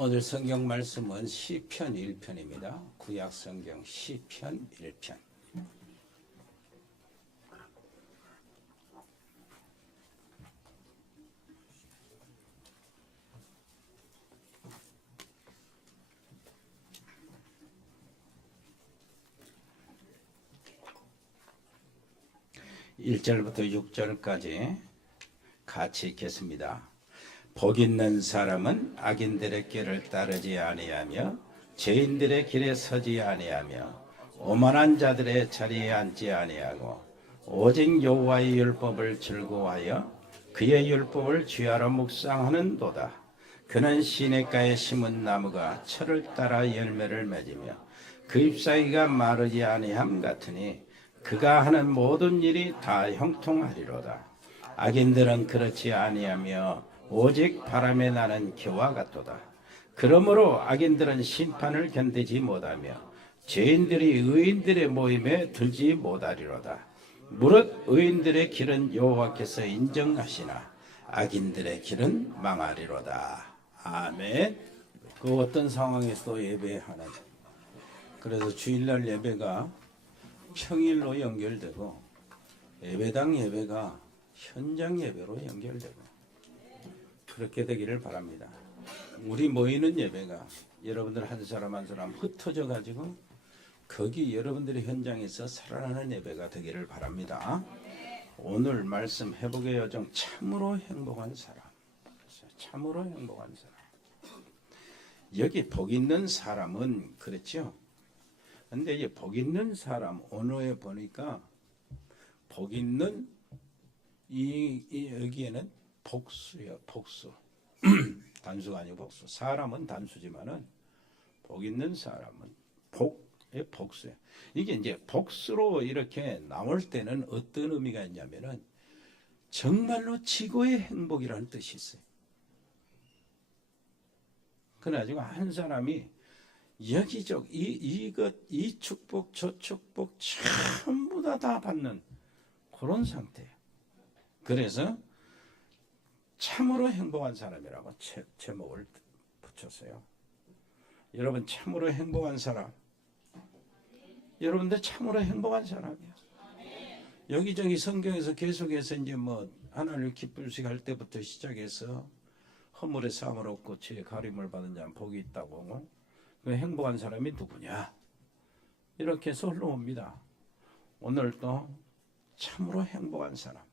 오늘 성경 말씀은 시편 1편입니다. 구약 성경 시편 1편. (1절부터) (6절까지) 같이 읽겠습니다. 복 있는 사람은 악인들의 길을 따르지 아니하며 죄인들의 길에 서지 아니하며 오만한 자들의 자리에 앉지 아니하고 오직 여호와의 율법을 즐거워하여 그의 율법을 주야로 묵상하는도다. 그는 시냇가에 심은 나무가 철을 따라 열매를 맺으며 그 잎사귀가 마르지 아니함 같으니 그가 하는 모든 일이 다 형통하리로다. 악인들은 그렇지 아니하며 오직 바람에 나는 겨와 같도다. 그러므로 악인들은 심판을 견디지 못하며 죄인들이 의인들의 모임에 들지 못하리로다. 무릇 의인들의 길은 여호와께서 인정하시나 악인들의 길은 망하리로다. 아멘. 그 어떤 상황에서도 예배하는, 그래서 주일날 예배가 평일로 연결되고 예배당 예배가 현장 예배로 연결되고 그렇게 되기를 바랍니다. 우리 모이는 예배가 여러분들 한 사람 한 사람 흩어져 가지고 거기 여러분들의 현장에서 살아나는 예배가 되기를 바랍니다. 오늘 말씀 회복의 여정, 참으로 행복한 사람, 참으로 행복한 사람. 여기 복 있는 사람은 그렇죠. 근데 이제 복 있는 사람 언어에 보니까 복 있는 여기에는 복수요, 복수. 단수가 아니고 복수. 사람은 단수지만은 복 있는 사람은 복의 복수예요. 이게 이제 복수로 이렇게 나올 때는 어떤 의미가 있냐면은 정말로 지고의 행복이라는 뜻이 있어요. 그래가지고 한 사람이 여기저기 이 축복 저 축복 전부 다 받는 그런 상태예요. 그래서 참으로 행복한 사람이라고 제목을 붙였어요. 여러분 참으로 행복한 사람, 여러분들 참으로 행복한 사람이에요. 여기저기 성경에서 계속해서 이제 뭐 하나님을 기쁘시게 할 때부터 시작해서 허물의 사함을 얻고 죄의 가림을 받은 자는 복이 있다고. 그 행복한 사람이 누구냐? 이렇게 해서 흘러옵니다. 오늘도 참으로 행복한 사람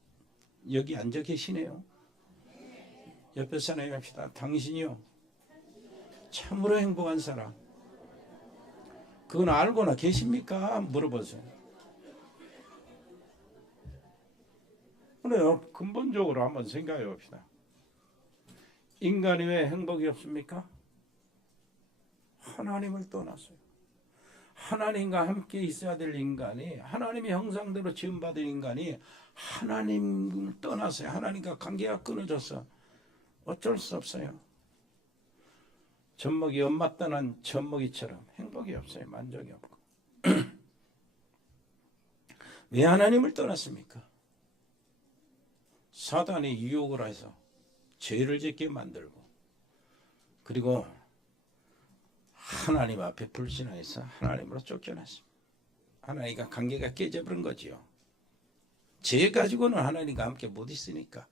여기 앉아 계시네요. 옆에 사람이 합시다. 당신이요 참으로 행복한 사람, 그건 알고나 계십니까? 물어보세요. 그래요. 근본적으로 한번 생각해 봅시다. 인간이 왜 행복이 없습니까? 하나님을 떠났어요. 하나님과 함께 있어야 될 인간이, 하나님의 형상대로 지음받은 인간이 하나님을 떠났어요. 하나님과 관계가 끊어졌어. 어쩔 수 없어요. 젖먹이 엄마 떠난 젖먹이처럼 행복이 없어요. 만족이 없고. 왜 하나님을 떠났습니까? 사단이 유혹을 해서 죄를 짓게 만들고, 그리고 하나님 앞에 불신앙해서 하나님으로 쫓겨났습니다. 하나님과 관계가 깨져버린 거지요. 죄 가지고는 하나님과 함께 못 있으니까.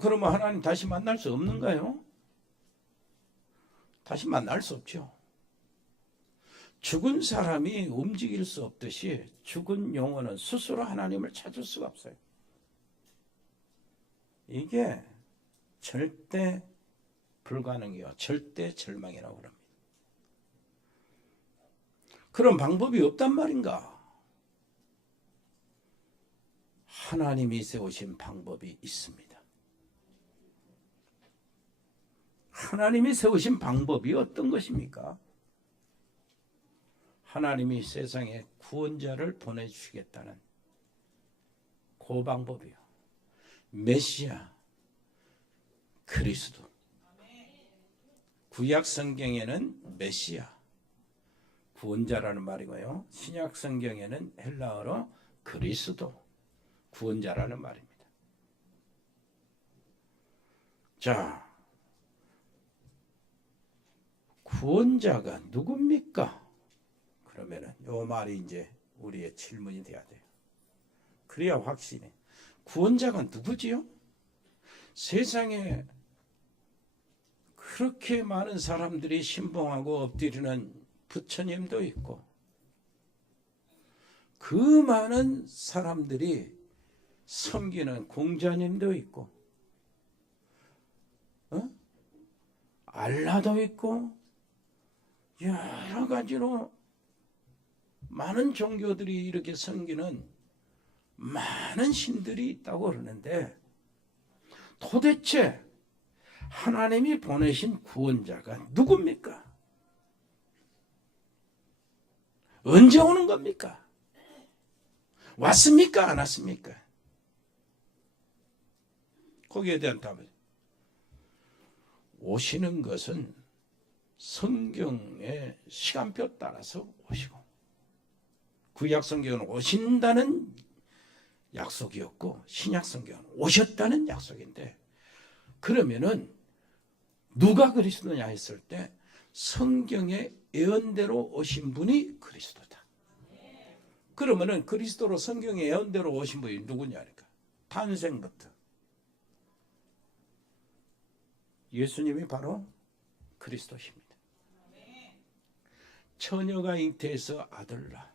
그러면 하나님 다시 만날 수 없는가요? 다시 만날 수 없죠. 죽은 사람이 움직일 수 없듯이 죽은 영혼은 스스로 하나님을 찾을 수가 없어요. 이게 절대 불가능이요, 절대 절망이라고 합니다. 그런 방법이 없단 말인가? 하나님이 세우신 방법이 있습니다. 하나님이 세우신 방법이 어떤 것입니까? 하나님이 세상에 구원자를 보내주시겠다는 그 방법이요. 메시아, 그리스도. 구약 성경에는 메시아, 구원자라는 말이고요. 신약 성경에는 헬라어로 그리스도, 구원자라는 말입니다. 자, 구원자가 누굽니까? 그러면은 요 말이 이제 우리의 질문이 돼야 돼요. 그래야 확신해. 구원자가 누구지요? 세상에 그렇게 많은 사람들이 신봉하고 엎드리는 부처님도 있고, 그 많은 사람들이 섬기는 공자님도 있고, 알라도 있고, 여러 가지로 많은 종교들이 이렇게 섬기는 많은 신들이 있다고 그러는데, 도대체 하나님이 보내신 구원자가 누굽니까? 언제 오는 겁니까? 왔습니까? 안 왔습니까? 거기에 대한 답은, 오시는 것은 성경의 시간표 따라서 오시고, 구약 성경은 오신다는 약속이었고 신약 성경은 오셨다는 약속인데, 그러면은 누가 그리스도냐 했을 때 성경의 예언대로 오신 분이 그리스도다. 그러면은 그리스도로 성경의 예언대로 오신 분이 누구냐니까. 탄생부터 예수님이 바로 그리스도십니다. 처녀가 잉태해서 아들 낳아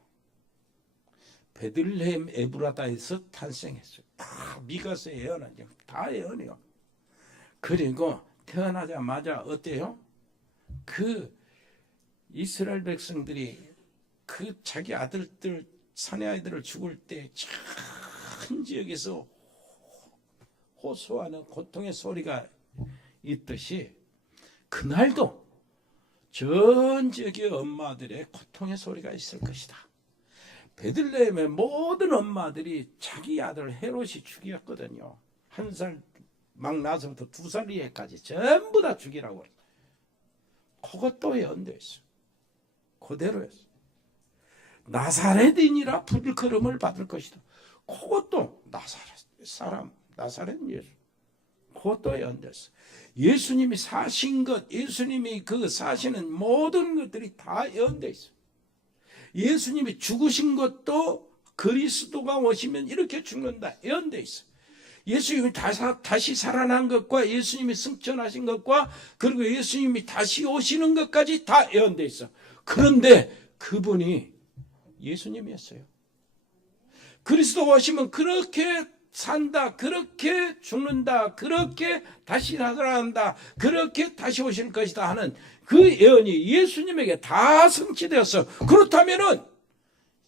베들레헴 에브라다에서 탄생했어요. 다 미가서 예언하죠. 다 예언이요. 그리고 태어나자마자 어때요? 그 이스라엘 백성들이 그 자기 아들들, 사내 아이들을 죽을 때 전 지역에서 호소하는 고통의 소리가 있듯이, 그날도 전 지역의 엄마들의 고통의 소리가 있을 것이다. 베들레헴의 모든 엄마들이 자기 아들 헤롯이 죽였거든요. 1살 막 나서부터 2살 이하까지 전부 다 죽이라고 그랬어요. 그것도 예언되어 있어요. 그대로였어요. 나사렛인이라 불걸음을 받을 것이다. 그것도 나사렛 사람, 나사렛 예수. 그것도 예언됐어요. 예수님이 사신 것, 예수님이 그 사시는 모든 것들이 다 예언되어 있어요. 예수님이 죽으신 것도 그리스도가 오시면 이렇게 죽는다 예언되어 있어요. 예수님이 다시 살아난 것과 예수님이 승천하신 것과 그리고 예수님이 다시 오시는 것까지 다 예언되어 있어. 그런데 그분이 예수님이었어요. 그리스도가 오시면 그렇게 산다, 그렇게 죽는다, 그렇게 다시 살아난다, 그렇게 다시 오실 것이다 하는 그 예언이 예수님에게 다 성취되었어. 그렇다면은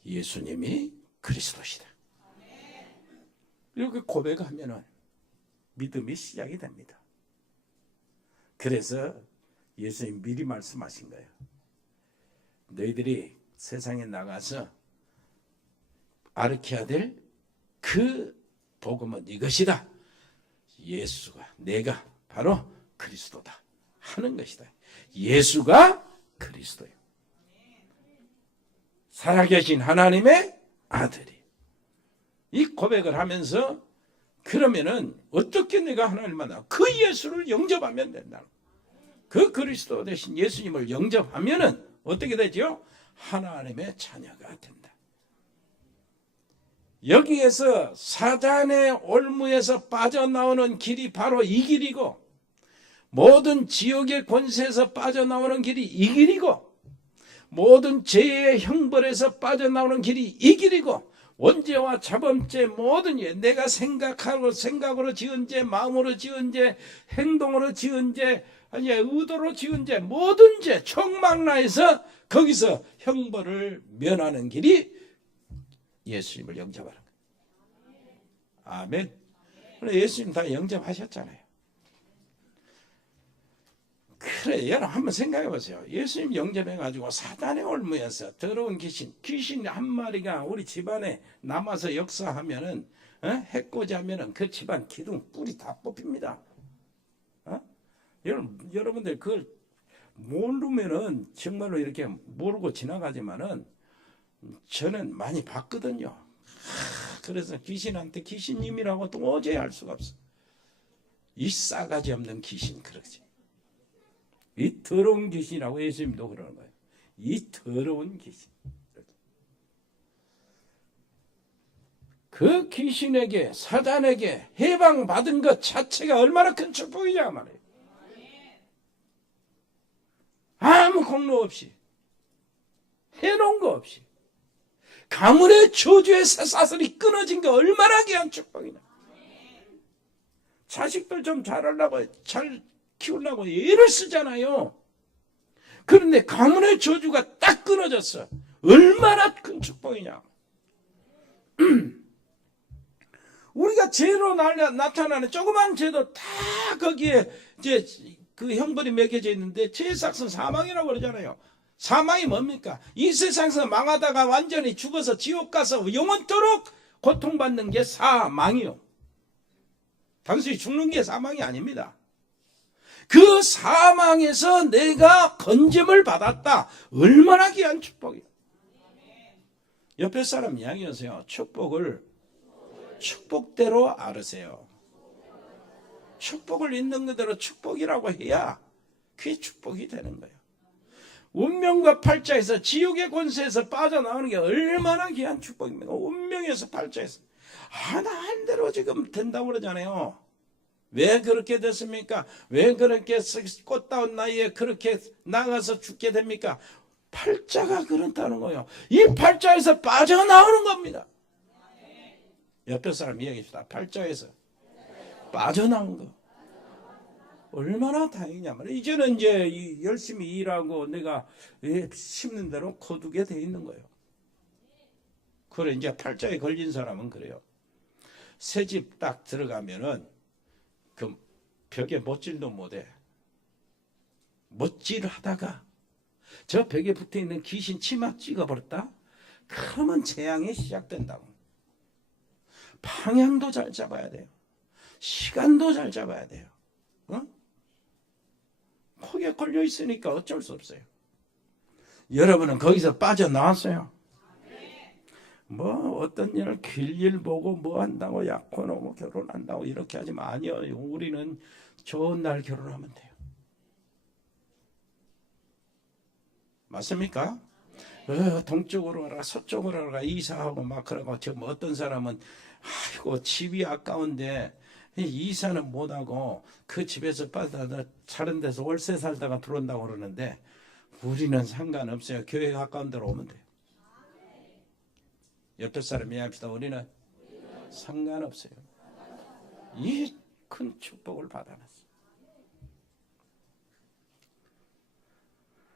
예수님이 그리스도시다. 이렇게 고백하면은 믿음이 시작이 됩니다. 그래서 예수님 미리 말씀하신 거예요. 너희들이 세상에 나가서 가르쳐야 될 그 복음은 이것이다. 예수가, 내가 바로 그리스도다 하는 것이다. 예수가 그리스도예요. 살아계신 하나님의 아들이. 이 고백을 하면서 그러면은 어떻게 내가 하나님을 만나? 그 예수를 영접하면 된다. 그 그리스도 대신 예수님을 영접하면은 어떻게 되죠? 하나님의 자녀가 된다. 여기에서 사단의 올무에서 빠져나오는 길이 바로 이 길이고, 모든 지옥의 권세에서 빠져나오는 길이 이 길이고, 모든 죄의 형벌에서 빠져나오는 길이 이 길이고, 원죄와 자범죄 모든 예, 내가 생각으로 지은 죄, 마음으로 지은 죄, 행동으로 지은 죄, 아니 의도로 지은 죄, 모든 죄 총망라해서 거기서 형벌을 면하는 길이 예수님을 영접하는 거예요. 아멘. 예수님 다 영접하셨잖아요. 그래, 여러분 한번 생각해 보세요. 예수님 영접해가지고 사단의 올무에서 더러운 귀신 한 마리가 우리 집안에 남아서 역사하면은, 해코지하면은 그 집안 기둥 뿌리 다 뽑힙니다. 여러분들 그걸 모르면은 정말로 이렇게 모르고 지나가지만은 저는 많이 봤거든요. 그래서 귀신한테 귀신님이라고 도저히 할 수가 없어. 이 싸가지 없는 귀신 그러지. 이 더러운 귀신이라고 예수님도 그러는 거예요. 이 더러운 귀신. 그 귀신에게, 사단에게 해방받은 것 자체가 얼마나 큰 축복이냐 말이에요. 아무 공로 없이, 해놓은 거 없이, 가문의 저주에서 사슬이 끊어진 거 얼마나 귀한 축복이냐. 자식들 좀 잘하려고, 잘 키우려고 애를 쓰잖아요. 그런데 가문의 저주가 딱 끊어졌어. 얼마나 큰 축복이냐. 우리가 죄로 나타나는 조그만 죄도 다 거기에 이제 그 형벌이 매겨져 있는데, 죄의 삭은 사망이라고 그러잖아요. 사망이 뭡니까? 이 세상에서 망하다가 완전히 죽어서 지옥 가서 영원토록 고통받는 게 사망이요. 단순히 죽는 게 사망이 아닙니다. 그 사망에서 내가 건짐을 받았다. 얼마나 귀한 축복이에요. 옆에 사람 이야기하세요. 축복을 축복대로 알으세요. 축복을 있는 그대로 축복이라고 해야 그게 축복이 되는 거예요. 운명과 팔자에서, 지옥의 권세에서 빠져나오는 게 얼마나 귀한 축복입니까? 운명에서, 팔자에서 하나한 대로 지금 된다고 그러잖아요. 왜 그렇게 됐습니까? 왜 그렇게 꽃다운 나이에 그렇게 나가서 죽게 됩니까? 팔자가 그렇다는 거예요. 이 팔자에서 빠져나오는 겁니다. 옆에 사람 이야기합시다. 팔자에서 빠져나온 거. 얼마나 다행이냐 말이야. 이제는 이제 열심히 일하고 내가 심는 대로 거두게 돼 있는 거예요. 그래, 이제 팔자에 걸린 사람은 그래요. 새 집 딱 들어가면은 그 벽에 못질도 못해. 못질 하다가 저 벽에 붙어 있는 귀신 치마 찍어버렸다? 그러면 재앙이 시작된다고. 방향도 잘 잡아야 돼요. 시간도 잘 잡아야 돼요. 거기에 걸려 있으니까 어쩔 수 없어요. 여러분은 거기서 빠져나왔어요. 뭐 어떤 일, 길일 보고 뭐 한다고 약혼 오고 결혼한다고 이렇게 하지 마요. 우리는 좋은 날 결혼하면 돼요. 맞습니까? 동쪽으로 가라, 서쪽으로 가라, 이사하고 막 그러고, 지금 어떤 사람은 아이고 집이 아까운데 이사는 못하고 그 집에서 빠져나 다른 데서 월세 살다가 들어온다고 그러는데, 우리는 상관없어요. 교회 가까운 데로 오면 돼요. 옆에 사람 이야기합시다. 우리는 상관없어요. 이 큰 축복을 받아놨어요.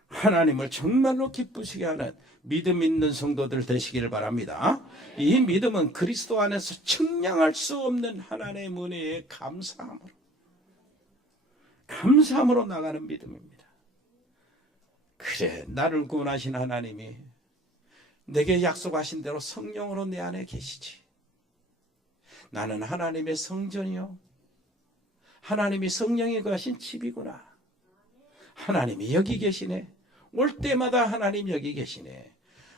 하나님을 정말로 기쁘시게 하는 믿음 있는 성도들 되시기를 바랍니다. 이 믿음은 그리스도 안에서 측량할 수 없는 하나님의 은혜에 감사함으로 나가는 믿음입니다. 그래, 나를 구원하신 하나님이 내게 약속하신 대로 성령으로 내 안에 계시지. 나는 하나님의 성전이요, 하나님이 성령이 거하신 집이구나. 하나님이 여기 계시네. 올 때마다 하나님 여기 계시네.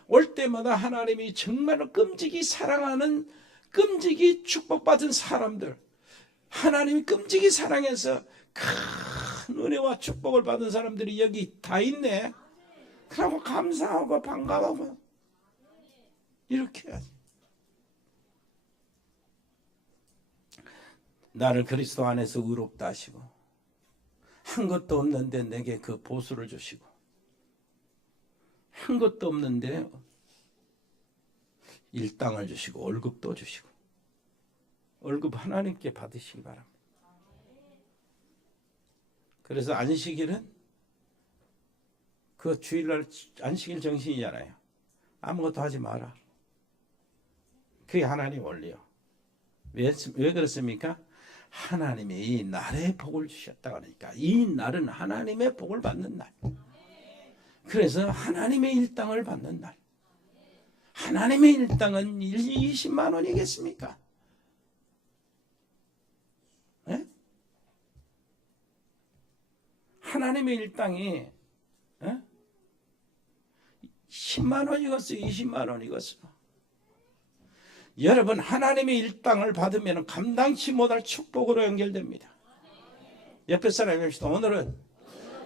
올 때마다 하나님이 정말로 끔찍이 사랑하는, 끔찍이 축복받은 사람들, 하나님이 끔찍이 사랑해서 큰 은혜와 축복을 받은 사람들이 여기 다 있네. 그러고 감사하고 반가워하고 이렇게 해야지. 나를 그리스도 안에서 의롭다 하시고 한 것도 없는데 내게 그 보수를 주시고, 한 것도 없는데 일당을 주시고 월급도 주시고, 월급 하나님께 받으시기 바랍니다. 그래서 안식일은 그 주일날 안식일 정신이잖아요. 아무것도 하지 마라. 그게 하나님 원리요. 왜 그렇습니까? 하나님이 이 날에 복을 주셨다고 하니까, 이 날은 하나님의 복을 받는 날. 그래서 하나님의 일당을 받는 날. 하나님의 일당은 20만 원이겠습니까? 네? 하나님의 일당이 10만 원이겠어요? 20만 원이겠어요? 여러분, 하나님의 일당을 받으면 감당치 못할 축복으로 연결됩니다. 옆에 사람이 합시다. 오늘은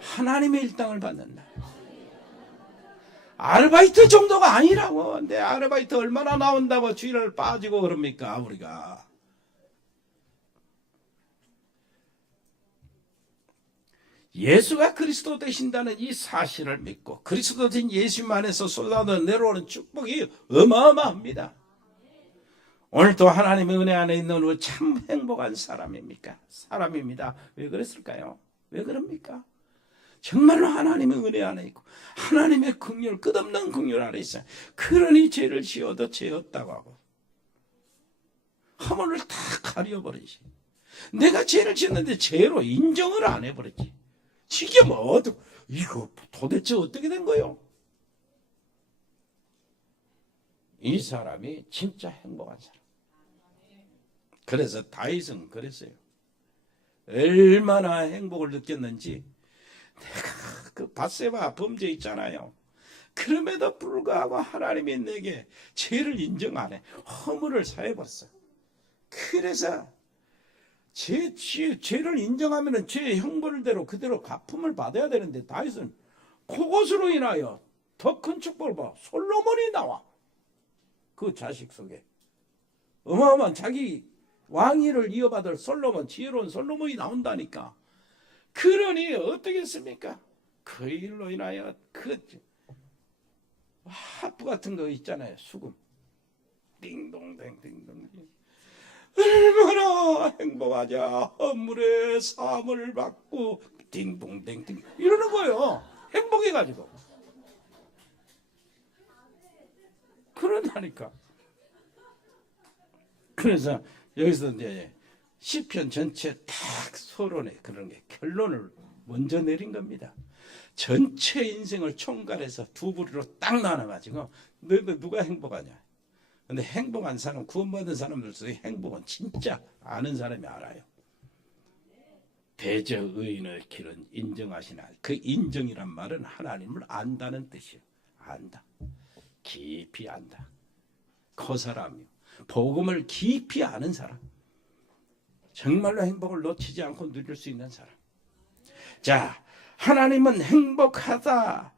하나님의 일당을 받는다. 아르바이트 정도가 아니라고. 내 아르바이트 얼마나 나온다고 주일날 빠지고 그럽니까 우리가. 예수가 그리스도 되신다는 이 사실을 믿고 그리스도 된 예수님 안에서 쏟아져 내려오는 축복이 어마어마합니다. 오늘도 하나님의 은혜 안에 있는 우리 참 행복한 사람입니까? 사람입니다. 왜 그랬을까요? 왜 그럽니까? 정말로 하나님의 은혜 안에 있고 하나님의 긍휼, 끝없는 긍휼 안에 있어요. 그러니 죄를 지어도 죄 없다고 하고 허물을 다 가려버리지. 내가 죄를 지었는데 죄로 인정을 안 해버리지. 이게 뭐 이거 도대체 어떻게 된 거예요? 이 사람이 진짜 행복한 사람. 그래서 다윗은 그랬어요. 얼마나 행복을 느꼈는지. 내가 그 밧세바 범죄 있잖아요. 그럼에도 불구하고 하나님이 내게 죄를 인정 안 해. 허물을 사해버렸어. 그래서 죄를 인정하면 죄의 형벌대로 그대로 갚음을 받아야 되는데 다윗은 그것으로 인하여 더 큰 축복을 받아. 솔로몬이 나와. 그 자식 속에 어마어마한 자기 왕위를 이어받을 솔로몬, 지혜로운 솔로몬이 나온다니까. 그러니 어떻게 했습니까? 그 일로 인하여 그 하프 같은 거 있잖아요. 수금 띵동댕 띵동. 얼마나 행복하냐. 허물의 사함을 받고 띵동댕 이러는 거예요. 행복해가지고. 그런다니까. 그래서 여기서 이제 시편 전체 딱 서론에 그런 게 결론을 먼저 내린 겁니다. 전체 인생을 총괄해서 두 부류로 딱 나눠가지고 너희들 누가 행복하냐. 근데 행복한 사람, 구원받은 사람들 속에 행복은 진짜 아는 사람이 알아요. 대저 의인의 길은 인정하시나. 그 인정이란 말은 하나님을 안다는 뜻이에요. 안다. 깊이 안다. 그 사람이요. 복음을 깊이 아는 사람. 정말로 행복을 놓치지 않고 누릴 수 있는 사람. 자, 하나님은 행복하다,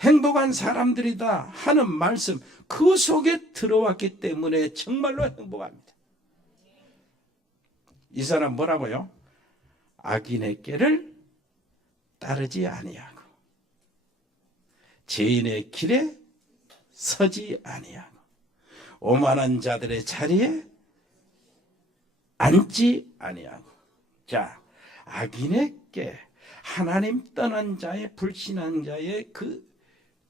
행복한 사람들이다 하는 말씀, 그 속에 들어왔기 때문에 정말로 행복합니다. 이 사람 뭐라고요? 악인의 길을 따르지 아니하고 죄인의 길에 서지 아니하고 오만한 자들의 자리에 앉지 아니하고. 자, 악인의 길, 하나님 떠난 자의, 불신한 자의 그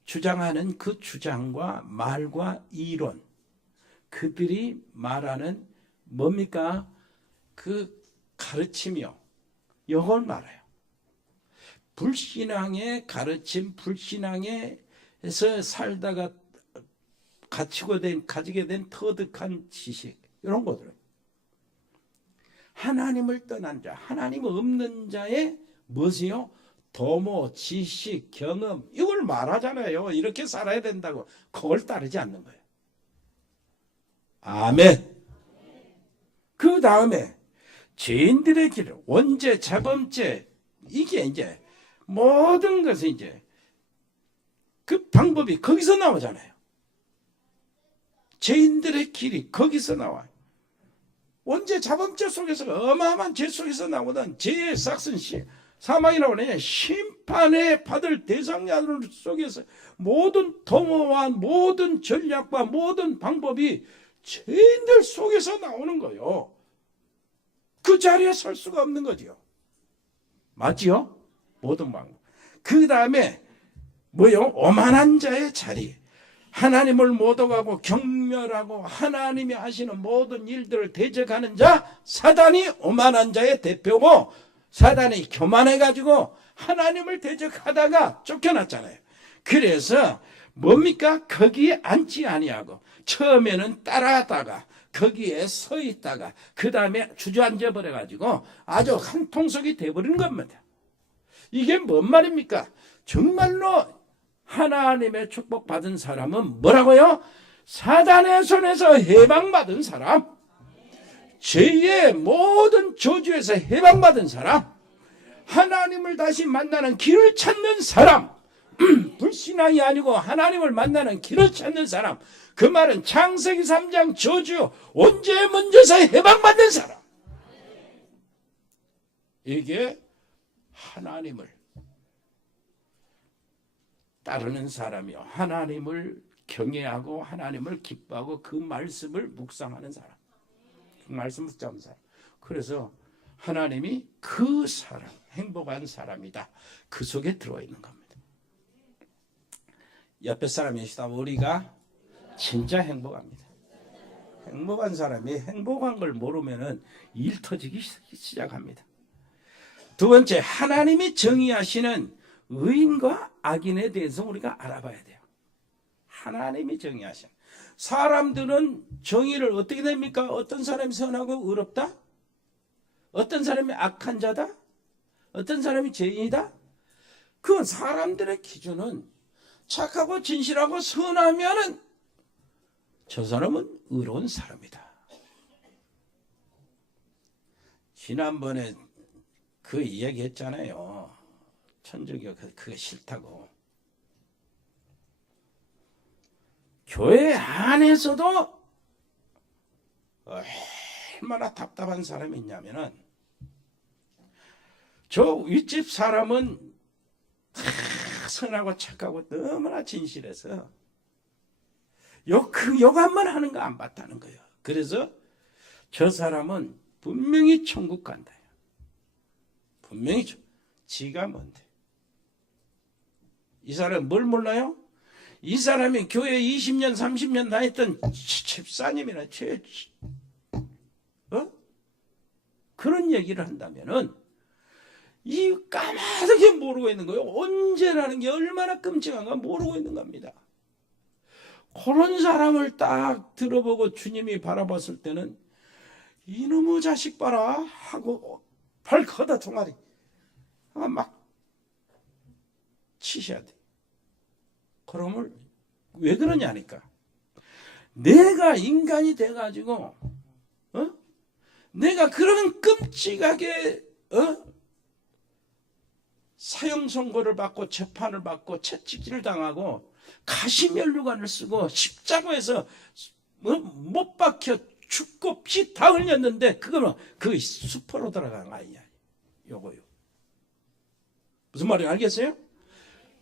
주장하는 그 주장과 말과 이론, 그들이 말하는 뭡니까? 그 가르침이요. 이걸 말해요. 불신앙의 가르침, 불신앙에서 살다가 가지게 된 터득한 지식, 이런 것들. 하나님을 떠난 자, 하나님 없는 자의 무엇이요? 도모, 지식, 경험, 이걸 말하잖아요. 이렇게 살아야 된다고. 그걸 따르지 않는 거예요. 아멘. 그 다음에 죄인들의 길, 원죄, 자범죄, 이게 이제 모든 것이 이제 그 방법이 거기서 나오잖아요. 죄인들의 길이 거기서 나와요. 원죄, 자범죄 속에서 어마어마한 죄 속에서 나오던 죄의 싹슨 사망이라고 하냐, 심판에 받을 대상자들 속에서 모든 도모와 모든 전략과 모든 방법이 죄인들 속에서 나오는 거예요. 그 자리에 설 수가 없는 거죠. 맞지요? 모든 방법. 그 다음에 뭐요? 오만한 자의 자리. 하나님을 못 오가고 경멸하고 하나님이 하시는 모든 일들을 대적하는 자, 사단이 오만한 자의 대표고, 사단이 교만해가지고 하나님을 대적하다가 쫓겨났잖아요. 그래서 뭡니까? 거기에 앉지 아니하고 처음에는 따라하다가 거기에 서 있다가 그 다음에 주저앉아 버려가지고 아주 한통속이 돼버린 겁니다. 이게 뭔 말입니까? 정말로 하나님의 축복받은 사람은 뭐라고요? 사단의 손에서 해방받은 사람, 죄의 모든 저주에서 해방받은 사람, 하나님을 다시 만나는 길을 찾는 사람, 불신앙이 아니고 하나님을 만나는 길을 찾는 사람, 그 말은 창세기 3장 저주 원죄의 문제에서 해방받는 사람, 이게 하나님을 따르는 사람이요, 하나님을 경외하고 하나님을 기뻐하고 그 말씀을 묵상하는 사람, 그 말씀 묵상하는 사람. 그래서 하나님이 그 사람, 행복한 사람이다, 그 속에 들어있는 겁니다. 옆에 사람이 있다면 우리가 진짜 행복합니다. 행복한 사람이 행복한 걸 모르면 일 터지기 시작합니다. 두 번째, 하나님이 정의하시는 의인과 악인에 대해서 우리가 알아봐야 돼요. 하나님이 정의하시는, 사람들은 정의를 어떻게 됩니까? 어떤 사람이 선하고 의롭다? 어떤 사람이 악한 자다? 어떤 사람이 죄인이다? 그건 사람들의 기준은 착하고 진실하고 선하면은 저 사람은 의로운 사람이다. 지난번에 그 이야기 했잖아요. 천주교 그거 싫다고. 교회 안에서도 얼마나 답답한 사람이 있냐면은, 저 윗집 사람은 선하고 착하고 너무나 진실해서 욕 한번 하는 거 안 봤다는 거예요. 그래서 저 사람은 분명히 천국 간다. 분명히 지가 뭔데. 이 사람은 뭘 몰라요? 이 사람이 교회 20년 30년 다녔던 집사님이나 그런 얘기를 한다면은 이 까마득히 모르고 있는 거예요. 언제라는 게 얼마나 끔찍한가 모르고 있는 겁니다. 그런 사람을 딱 들어보고 주님이 바라봤을 때는 이놈의 자식 봐라 하고 발 커다 종아리 막 치셔야 돼. 그러면 왜 그러냐니까, 내가 인간이 돼가지고 내가 그런 끔찍하게 사형 선고를 받고 재판을 받고 채찍질을 당하고 가시면류관을 쓰고 십자가에서 못 박혀 죽고 피 다 흘렸는데 그거는 그 수포로 들어간 거 아니냐. 요거요. 무슨 말인지 알겠어요?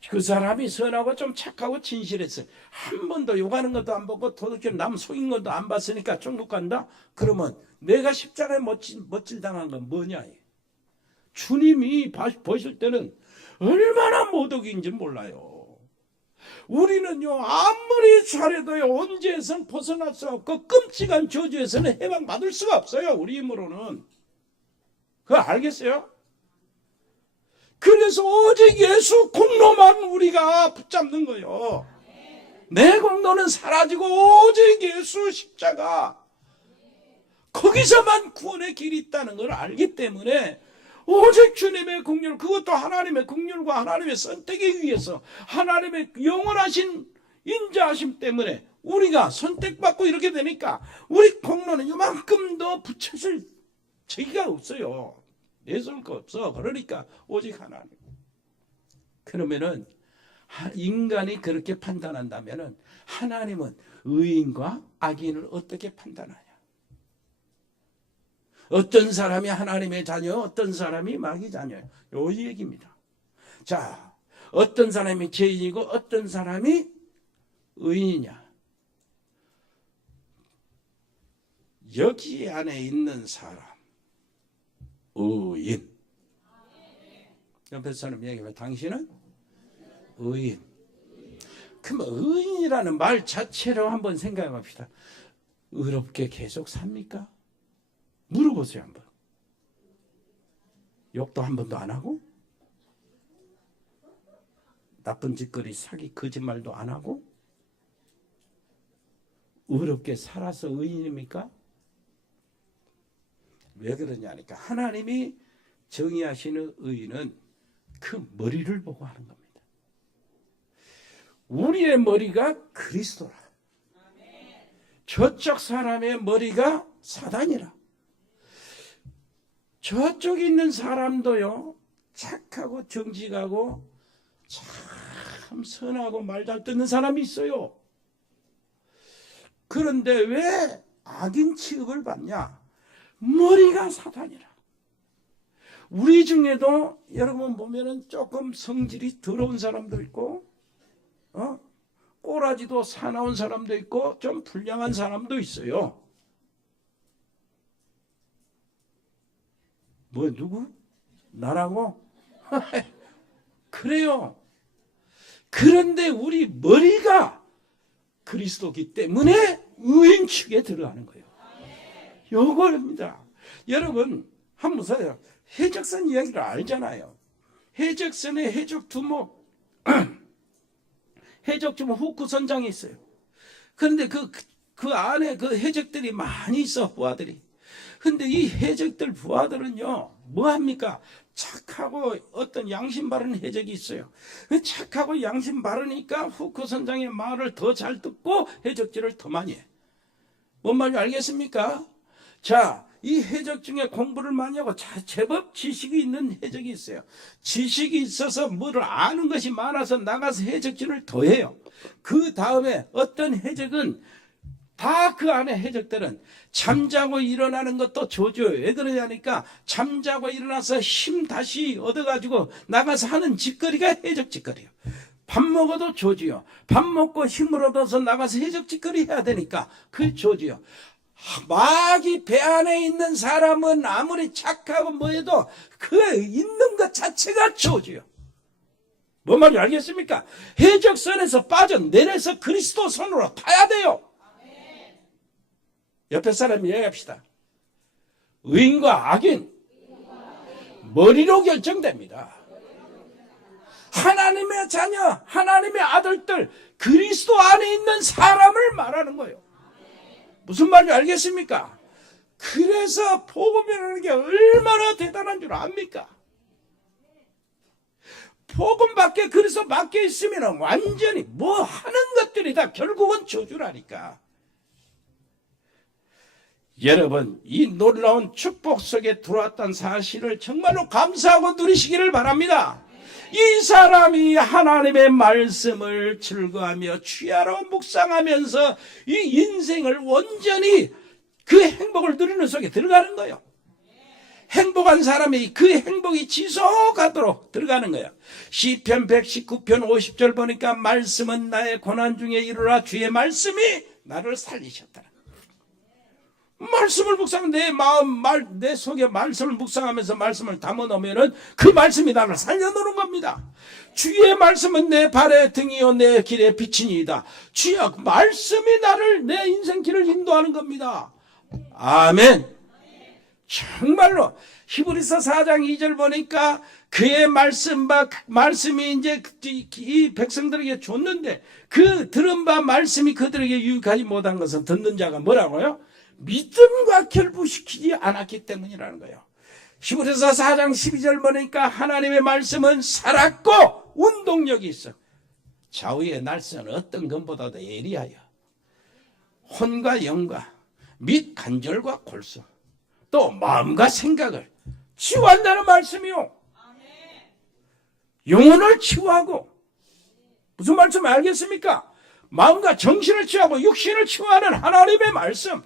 그 사람이 선하고 좀 착하고 진실했어요. 한 번도 욕하는 것도 안 보고 도둑질 남 속인 것도 안 봤으니까 천국 간다? 그러면 내가 십자가에 못질 당한 건 뭐냐? 주님이 보실 때는 얼마나 모독인지 몰라요. 우리는요, 아무리 잘해도요, 언제에선 벗어날 수 없고 끔찍한 저주에서는 해방받을 수가 없어요. 우리 힘으로는. 그거 알겠어요? 그래서 오직 예수 공로만 우리가 붙잡는 거예요. 내 공로는 사라지고 오직 예수 십자가, 거기서만 구원의 길이 있다는 걸 알기 때문에 오직 주님의 긍휼, 그것도 하나님의 긍휼과 하나님의 선택에 의해서 하나님의 영원하신 인자하심 때문에 우리가 선택받고 이렇게 되니까 우리 공로는 이만큼도 붙여질 저기가 없어요. 내세울 거 없어. 그러니까 오직 하나님. 그러면은 인간이 그렇게 판단한다면은 하나님은 의인과 악인을 어떻게 판단하냐? 어떤 사람이 하나님의 자녀, 어떤 사람이 마귀 자녀예요. 요 얘기입니다. 자, 어떤 사람이 죄인이고 어떤 사람이 의인이냐? 여기 안에 있는 사람, 의인. 옆에 사람 얘기하면 당신은 의인. 그럼 의인이라는 말 자체로 한번 생각해 봅시다. 의롭게 계속 삽니까? 물어보세요 한번. 욕도 한 번도 안 하고, 나쁜 짓거리, 사기, 거짓말도 안 하고, 의롭게 살아서 의인입니까? 왜 그러냐니까, 하나님이 정의하시는 의인은 그 머리를 보고 하는 겁니다. 우리의 머리가 그리스도라. 저쪽 사람의 머리가 사단이라. 저쪽에 있는 사람도요, 착하고 정직하고 참 선하고 말 잘 듣는 사람이 있어요. 그런데 왜 악인 취급을 받냐? 머리가 사단이라. 우리 중에도 여러분 보면은 조금 성질이 더러운 사람도 있고, 꼬라지도 사나운 사람도 있고, 좀 불량한 사람도 있어요. 뭐 누구? 나라고? 그래요. 그런데 우리 머리가 그리스도기 때문에 의인 축에 들어가는 거예요. 요거입니다. 여러분 한번 보세요. 해적선 이야기를 알잖아요. 해적선에 해적 두목, 해적 두목 후크 선장이 있어요. 그런데 그 안에 그 해적들이 많이 있어, 부하들이. 근데 이 해적들 부하들은요, 뭐 합니까? 착하고 어떤 양심 바른 해적이 있어요. 착하고 양심 바르니까 후크 선장의 말을 더 잘 듣고 해적질을 더 많이 해. 뭔 말인지 알겠습니까? 자, 이 해적 중에 공부를 많이 하고 제법 지식이 있는 해적이 있어요. 지식이 있어서 뭐를 아는 것이 많아서 나가서 해적질을 더 해요. 그 다음에 어떤 해적은 다 그 안에 해적들은 잠자고 일어나는 것도 조져요. 왜 그러냐니까 잠자고 일어나서 힘 다시 얻어가지고 나가서 하는 짓거리가 해적 짓거리예요. 밥 먹어도 조지요. 밥 먹고 힘을 얻어서 나가서 해적 짓거리 해야 되니까 그 조지요. 마귀 배 안에 있는 사람은 아무리 착하고 뭐해도 그 있는 것 자체가 조지요. 뭔 말인지 알겠습니까? 해적선에서 빠져내려서 그리스도 손으로 타야 돼요. 옆에 사람 이야기합시다. 의인과 악인 머리로 결정됩니다. 하나님의 자녀, 하나님의 아들들, 그리스도 안에 있는 사람을 말하는 거예요. 무슨 말인지 알겠습니까? 그래서 복음이라는 게 얼마나 대단한 줄 압니까? 복음 밖에 그리스도 밖에 있으면 완전히 뭐 하는 것들이 다 결국은 저주라니까. 여러분, 이 놀라운 축복 속에 들어왔다는 사실을 정말로 감사하고 누리시기를 바랍니다. 이 사람이 하나님의 말씀을 즐거워하며 취하러 묵상하면서 이 인생을 온전히 그 행복을 누리는 속에 들어가는 거예요. 행복한 사람이 그 행복이 지속하도록 들어가는 거예요. 시편 119편 50절 보니까 말씀은 나의 고난 중에 이르라 주의 말씀이 나를 살리셨다. 말씀을 묵상하면 내 마음, 내 속에 말씀을 묵상하면서 말씀을 담아놓으면은 그 말씀이 나를 살려놓는 겁니다. 주의 말씀은 내 발의 등이요 내 길의 빛이니이다. 주의 말씀이 나를 내 인생 길을 인도하는 겁니다. 아멘. 정말로 히브리서 4장 2절 보니까 그의 말씀이 이제 이 백성들에게 줬는데 그 들은 바 말씀이 그들에게 유익하지 못한 것은 듣는 자가 뭐라고요? 믿음과 결부시키지 않았기 때문이라는 거예요. 히브리서 4장 12절 보니까 하나님의 말씀은 살았고 운동력이 있어. 좌우의 날선 어떤 것보다도 예리하여 혼과 영과 및 관절과 골수 또 마음과 생각을 치유한다는 말씀이요. 영혼을 치유하고 무슨 말씀 알겠습니까? 마음과 정신을 치유하고 육신을 치유하는 하나님의 말씀.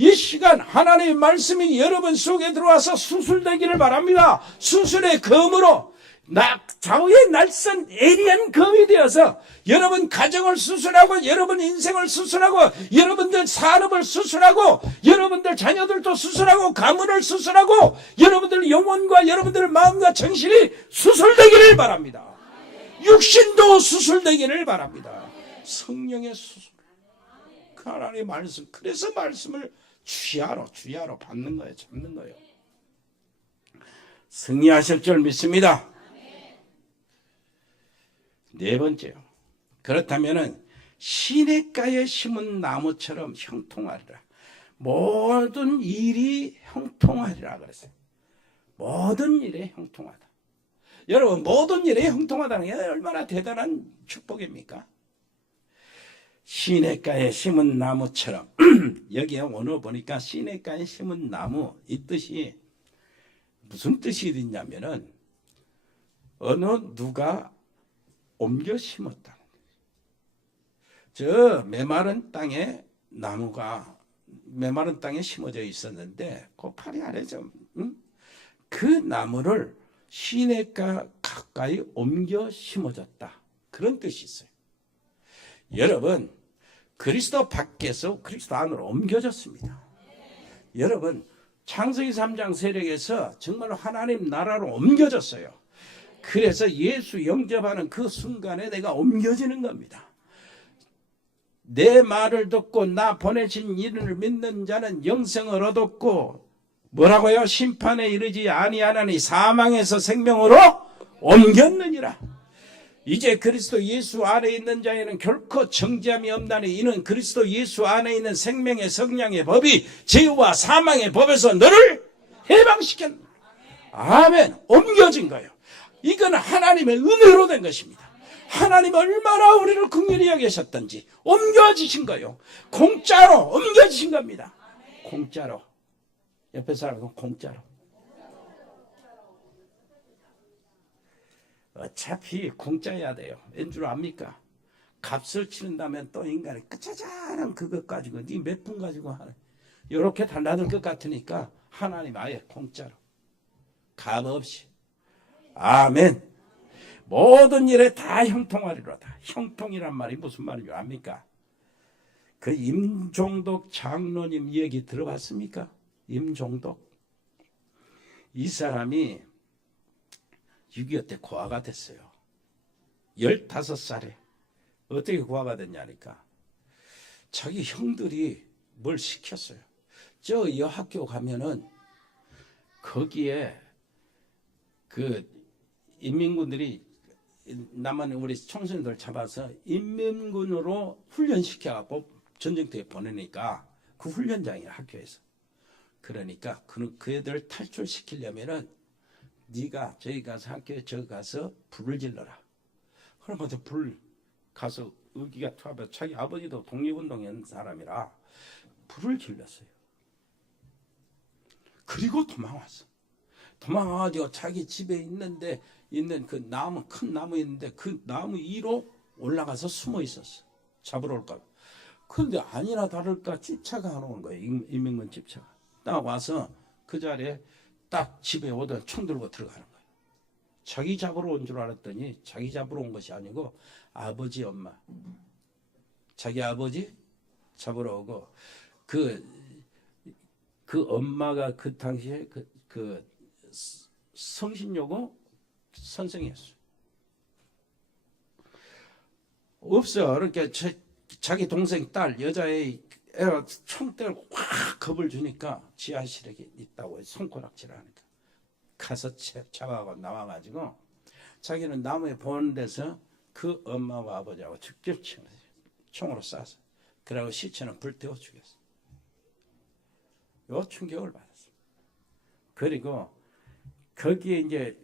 이 시간 하나님의 말씀이 여러분 속에 들어와서 수술되기를 바랍니다. 수술의 검으로 좌우의 날선 예리한 검이 되어서 여러분 가정을 수술하고 여러분 인생을 수술하고 여러분들 산업을 수술하고 여러분들 자녀들도 수술하고 가문을 수술하고 여러분들 영혼과 여러분들 마음과 정신이 수술되기를 바랍니다. 육신도 수술되기를 바랍니다. 성령의 수술. 그 하나님의 말씀. 그래서 말씀을 주야로 받는 거예요. 잡는 거예요. 승리하실 줄 믿습니다. 네 번째요. 그렇다면은 시냇가에 심은 나무처럼 형통하리라. 모든 일이 형통하리라 그랬어요. 모든 일에 형통하다. 여러분, 모든 일에 형통하다는 게 얼마나 대단한 축복입니까? 시냇가에 심은 나무처럼 여기에 오늘 보니까 시냇가에 심은 나무 이 뜻이 무슨 뜻이 있냐면은 어느 누가 옮겨 심었다는 거예요. 저 메마른 땅에 나무가 메마른 땅에 심어져 있었는데 그 파리 아래 좀 그 나무를 시냇가 가까이 옮겨 심어졌다. 그런 뜻이 있어요. 여러분, 그리스도 밖에서 그리스도 안으로 옮겨졌습니다. 여러분, 창세기 3장 세력에서 정말 하나님 나라로 옮겨졌어요. 그래서 예수 영접하는 그 순간에 내가 옮겨지는 겁니다. 내 말을 듣고 나 보내신 이를 믿는 자는 영생을 얻었고 뭐라고요? 심판에 이르지 아니하나니 사망에서 생명으로 옮겼느니라. 이제 그리스도 예수 안에 있는 자에는 결코 정죄함이 없나니 이는 그리스도 예수 안에 있는 생명의 성령의 법이 죄와 사망의 법에서 너를 해방시켰다. 아멘. 옮겨진 거예요. 이건 하나님의 은혜로 된 것입니다. 하나님 얼마나 우리를 긍휼히 여기셨던지 옮겨지신 거예요. 공짜로 옮겨지신 겁니다. 공짜로. 옆에 사람은 공짜로. 어차피 공짜여야 돼요. 왠 줄 압니까? 값을 치른다면 또 인간이 끝자잘한 그것 가지고 네 몇 푼 가지고 하는 이렇게 달라들 것 같으니까 하나님 아예 공짜로 값 없이. 아멘. 모든 일에 다 형통하리로다. 형통이란 말이 무슨 말인 줄 압니까? 그 임종덕 장로님 얘기 들어봤습니까? 임종덕. 이 사람이 6.25 때 고아가 됐어요. 15살에. 어떻게 고아가 됐냐니까 자기 형들이 뭘 시켰어요. 저 여학교 가면은 거기에 그 인민군들이 남한 우리 청소년들 잡아서 인민군으로 훈련시켜갖고 전쟁터에 보내니까 그 훈련장이야 학교에서. 그러니까 그 애들 탈출시키려면은 네가 저기 가서 학교에 저기 가서 불을 질러라. 그러면 불 가서 의기가 투합해서 자기 아버지도 독립운동한 사람이라 불을 질렀어요. 그리고 도망왔어. 도망와가지고 자기 집에 있는 그 나무, 큰 나무 있는데 그 나무 위로 올라가서 숨어 있었어. 잡으러 올까. 그런데 아니나 다를까 집차가 하나 오는 거예요. 인민군 집차가. 딱 와서 그 자리에 딱 집에 오던 총 들고 들어가는 거예요. 자기 잡으러 온 줄 알았더니 자기 잡으러 온 것이 아니고 아버지, 엄마. 자기 아버지 잡으러 오고 그 엄마가 그 당시에 그 성신여고 선생이었어요. 없어. 그러니까 자기 동생 딸 여자의 애가 총대를 확 겁을 주니까 지하실에 있다고 손가락질 하니까 가서 잡아가고 나와가지고 자기는 나무에 보는 데서 그 엄마와 아버지하고 직접 총으로 쏴서 그러고 시체는 불태워 죽였어. 요 충격을 받았어. 그리고 거기에 이제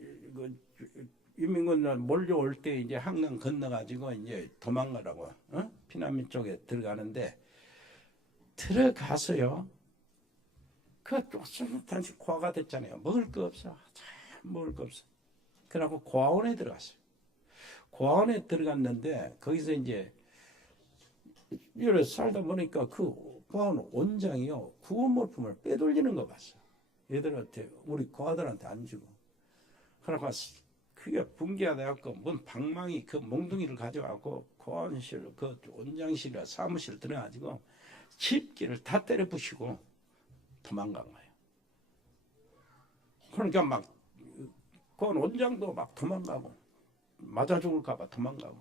인민군들 몰려올 때 이제 한강 건너가지고 이제 도망가라고 피난민 쪽에 들어가는데 들어가서요. 그 단식 고아가 됐잖아요. 먹을 거 없어. 참 먹을 거 없어. 그러고 고아원에 들어갔어요. 고아원에 들어갔는데 거기서 이제 이래 살다 보니까 그 고아원 원장이요. 구원물품을 빼돌리는 거 봤어. 얘들한테 우리 고아들한테 안 주고. 그러고 그게 분개가 돼갖고 뭔 방망이 그 몽둥이를 가져가고 고아원실 그 원장실이나 사무실 들어가지고 집기를 다 때려 부시고 도망간 거예요. 그러니까 막 그 원장도 막 도망가고 맞아 죽을까봐 도망가고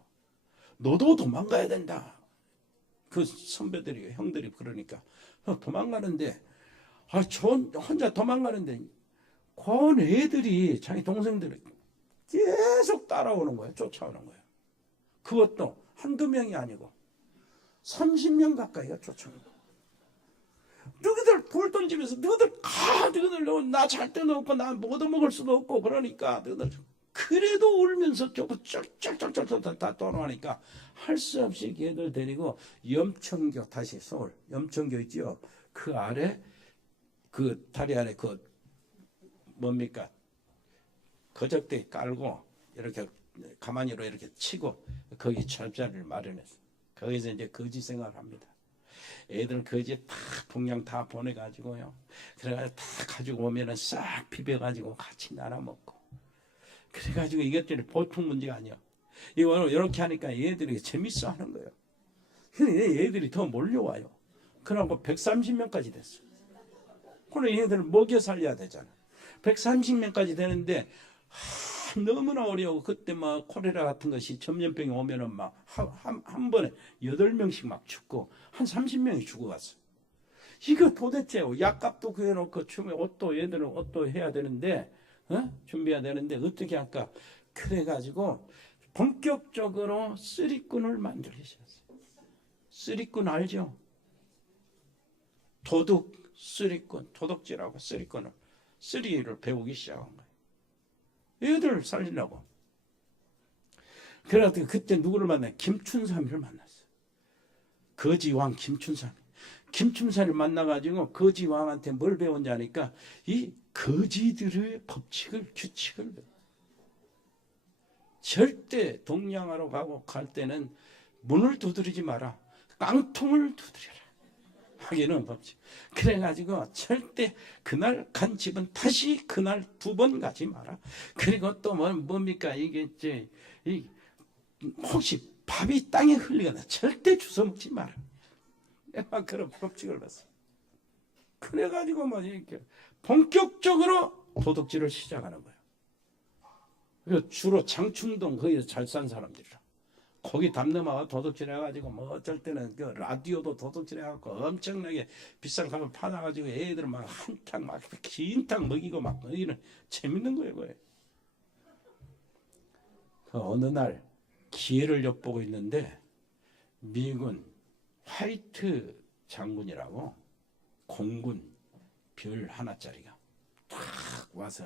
너도 도망가야 된다. 그 선배들이 형들이 그러니까 도망가는데 혼자 도망가는데 고아원 애들이 자기 동생들이 계속 따라오는 거예요. 쫓아오는 거예요. 그것도 한두 명이 아니고 30명 가까이가 쫓아오는 거예요. 너희들 돌 던지면서 너희들 나 잘 때도 없고 나 못 얻어먹을 수도 없고 그러니까 너희들 그래도 울면서 쫄쫄쫄쫄쫄 다 떠나니까 할 수 없이 걔들 데리고 염천교 다시 서울 염천교 있지요. 그 아래 그 다리 아래 그 뭡니까 거적대 깔고 이렇게 가만히로 이렇게 치고 거기 철자리를 마련했어. 거기서 이제 거지 생활을 합니다. 애들 거지에 다 분량 다 보내가지고요. 그래가지고 다 가지고 오면은 싹 비벼가지고 같이 나눠 먹고. 그래가지고 이것들이 보통 문제가 아니야. 이거 이렇게 하니까 얘들이 재밌어 하는 거예요. 근데 얘들이 더 몰려와요. 그러고 130명까지 됐어. 그래 얘들을 먹여 살려야 되잖아. 130명까지 되는데 너무나 어려워. 그때 막 콜레라 같은 것이 전염병이 오면은 막 한 번에 8명씩 막 죽고 한 30명이 죽어갔어. 이거 도대체 약값도 구해놓고 춤에 옷도 얘들은 옷도 해야 되는데 준비해야 되는데 어떻게 할까? 그래가지고 본격적으로 쓰리꾼을 만들으셨어요. 쓰리꾼 알죠? 도둑 쓰리꾼, 도둑질하고 쓰리꾼을 쓰리를 배우기 시작한 거예요. 얘들을 살리려고. 그래서 그때 누구를 만나요? 김춘삼이를 만났어요. 거지왕 김춘삼. 김춘삼을 만나가지고 거지왕한테 뭘 배웠냐니까 이 거지들의 법칙을, 규칙을 배워. 절대 동냥하러 가고 갈 때는 문을 두드리지 마라. 깡통을 두드려라. 하기는 법칙. 그래가지고 절대 그날 간 집은 다시 그날 2번 가지 마라. 그리고 또 뭡니까 이게 이제 혹시 밥이 땅에 흘리거나 절대 주워 먹지 마라. 막 그런 법칙을 봤어. 그래가지고 뭐 이렇게 본격적으로 도둑질을 시작하는 거예요. 주로 장충동 거기서 잘 산 사람들이라. 거기 담 넘어가 도둑질 해가지고 뭐 어쩔 때는 그 라디오도 도둑질 해갖고 엄청나게 비싼 값을 팔아가지고 애들 막 한탕 막 긴탕 먹이고 막 이런 재밌는 거예요. 그게. 그 어느 날 기회를 엿보고 있는데 미군 화이트 장군이라고 공군 별 하나짜리가 탁 와서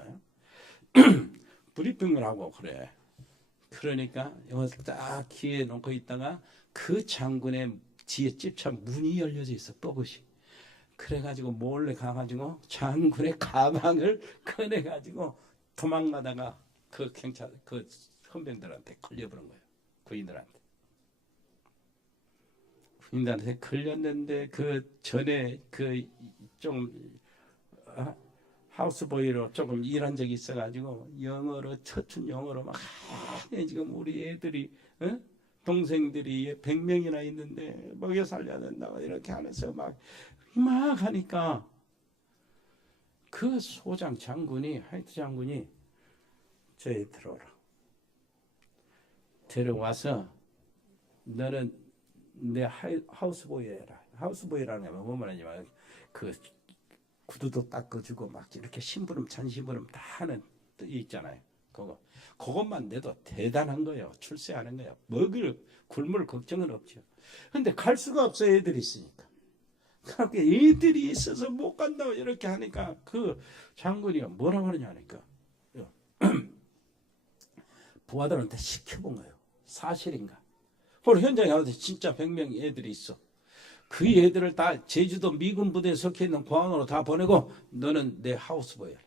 브리핑을 하고 그래. 그러니까 여기서 딱 기회 놓고 있다가 그 장군의 뒤에 집참 문이 열려져 있어. 뻐긋이. 그래가지고 몰래 가가지고 장군의 가방을 꺼내가지고 도망가다가 그 경찰 그 헌병들한테 걸려버린 거예요. 구인들한테 걸렸는데 그 전에 그 좀 하우스보이로 조금 일한 적이 있어가지고 영어로 처춘 영어로 막 지금 우리 애들이 동생들이 100명이나 있는데 먹여 살려야 된다고 이렇게 하면서 막 하니까 그 소장 장군이 화이트 장군이 저희 들어오라. 데려와서 너는 내 하우스보이 해라. 하우스보이라는 게 뭐만 하냐면 그 구두도 닦아주고 막 이렇게 심부름 잔심부름 다 하는 뜻이 있잖아요. 그것만 내도 대단한 거예요. 출세하는 거예요. 굶을 걱정은 없죠. 근데 갈 수가 없어요. 애들이 있으니까. 그러니까 애들이 있어서 못 간다고 이렇게 하니까 그 장군이 뭐라고 하느냐니까 부하들한테 시켜본 거예요. 사실인가? 그리고 현장에 가서 진짜 100명 애들이 있어. 그 애들을 다 제주도 미군 부대에 속해 있는 공항으로 다 보내고 너는 내 하우스보이야.